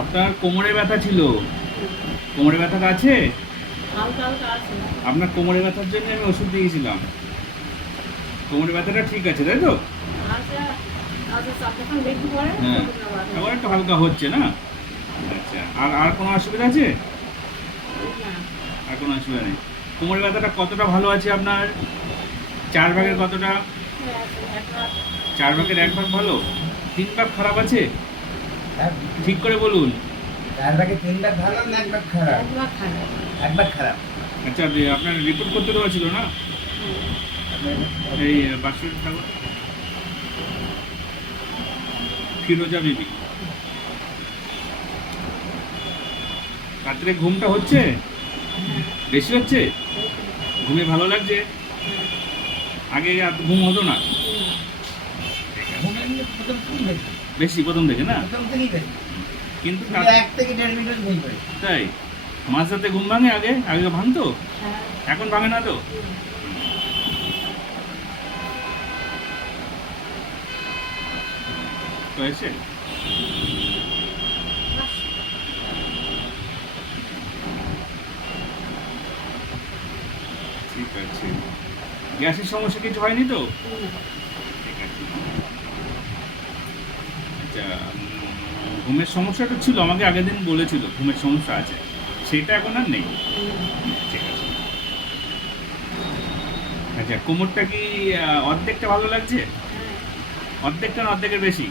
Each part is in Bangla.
আপনার কোমরে ব্যথা ছিল, কোমরে ব্যথাটা আছে? হালকা হালকা আছে। আপনার কোমরে ব্যথার জন্য আমি ওষুধ দিয়েছিলাম। কোমরে ব্যথাটা ঠিক আছে, তাই তো? আচ্ছা, আচ্ছা, চাপ যখন বেশি পড়ে হ্যাঁ, তখন আবার এখন একটু হালকা হচ্ছে না? আচ্ছা, আর আর কোনো অসুবিধা আছে? না। আর কোনো অসুবিধা নেই। কোমরে ব্যথাটা কতটা ভালো আছে আপনার? 4 ভাগের কতটা? হ্যাঁ, আছে, একবার 4 ভাগের 1 ভাগ ভালো? 3 ভাগ খারাপ আছে? ঠিক করে বলুন। 4 ভাগে 3 ভাগ ভালো না 1 ভাগ খারাপ? একবার খারাপ। 1 ভাগ খারাপ। আচ্ছা, আপনার রিপোর্ট করতে দেওয়া ছিল না? এই বাসুর ঠাকুর ফিরোজা বিবি। রাত্রে ঘুমটা হচ্ছে? বেশি হচ্ছে? ঘুমে ভালো লাগছে? আগে এত ঘুম হতো না? ঘুমের নিয়ে প্রথম থেকেই বেশি। বেশি প্রথম থেকে না? প্রথম থেকেই বেশি। কিন্তু শুধু 1 থেকে 1.5 মিনিট ঘুম পাই। তাই মাঝরাতে ঘুম ভাঙে? আগে আগে ভাঙতো, হ্যাঁ, এখন ভাঙে না তো? তো এসে ঠিক আছে। গ্যাসের সমস্যা কিছু হয়নি তো? ঠিক আছে। আচ্ছা, ঘুমের সমস্যাটা ছিল, আমাকে আগের দিন বলেছিল ঘুমের সমস্যা আছে, সেটা এখন আর নেই। ঠিক আছে। আচ্ছা, কোমরটা কি অর্ধেকটা ভালো লাগছে? অর্ধেকটা না অর্ধেকের বেশি?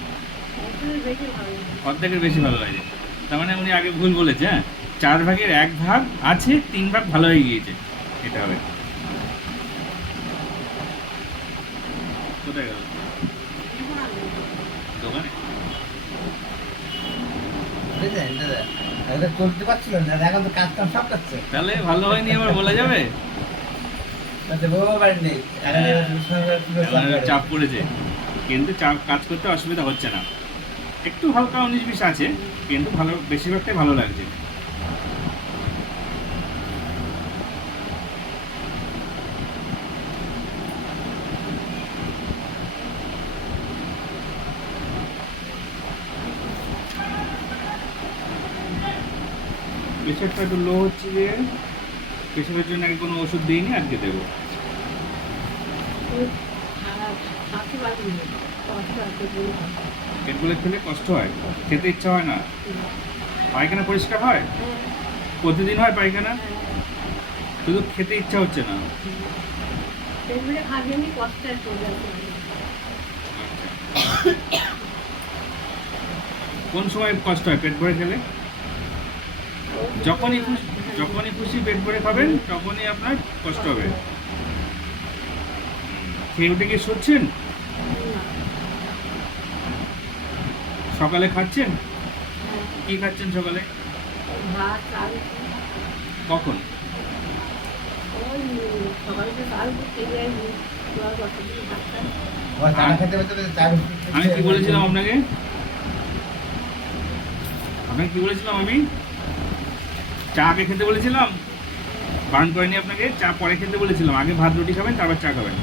অর্ধেকের বেশি ভালো লাগে। তার মানে উনি আগে ভুল বলেছে। হ্যাঁ, 4 ভাগের 1 ভাগ আছে, 3 ভাগ ভালো হয়ে গিয়েছে, এটা হবে। কোথায় গেল? দোকানে? বুঝলেন দাদা? এটা চলতে পারছিল না, এখন তো কাজ কাম সব করছে। তাহলে ভালো হয়নি আবার বলা যাবে? তাতে বউ বাড়ি নেই। এখন এখন একটু চাপ পড়েছে, কিন্তু চাপ কাজ করতে অসুবিধা হচ্ছে না। একটু হালকা 19-20 আছে, কিন্তু ভালো, বেশিরভাগটাই ভালো লাগছে। প্রেশারটা একটু লো হচ্ছে, যে প্রেশারের জন্য আগে কোনো ওষুধ দিইনি, আজকে দেবো। পেট গুলো খেলে কষ্ট হয়, খেতে ইচ্ছা হয় না। পায়খানা পরিষ্কার হয়? প্রতিদিন হয় পায়খানা? শুধু খেতে ইচ্ছা হচ্ছে না। কোন সময় কষ্ট হয় পেট ভরে খেলে? যখনই খুশি পেট ভরে খাবেন তখনই আপনার কষ্ট হবে। খেয়ে উঠে কি শুচ্ছেন? সকালে খাচ্ছেন? কি খাচ্ছেন সকালে? কখন? চা খেতে খেতে চা বিস্কুট আমি কি বলেছিলাম আপনাকে? আপনাকে কি বলেছিলাম আমি? চা আগে খেতে বলেছিলাম? বারণ করেনি আপনাকে? চা পরে খেতে বলেছিলাম, আগে ভাত রুটি খাবেন তারপর চা খাবেন।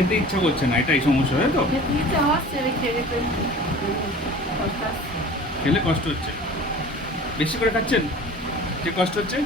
খেতে ইচ্ছা করছে না, এটাই সমস্যা, তাই তো? খেতে ইচ্ছে হচ্ছে, খেতে তো কষ্ট আসছে। খেলে কষ্ট হচ্ছে, বেশি করে খাচ্ছেন যে কষ্ট হচ্ছে?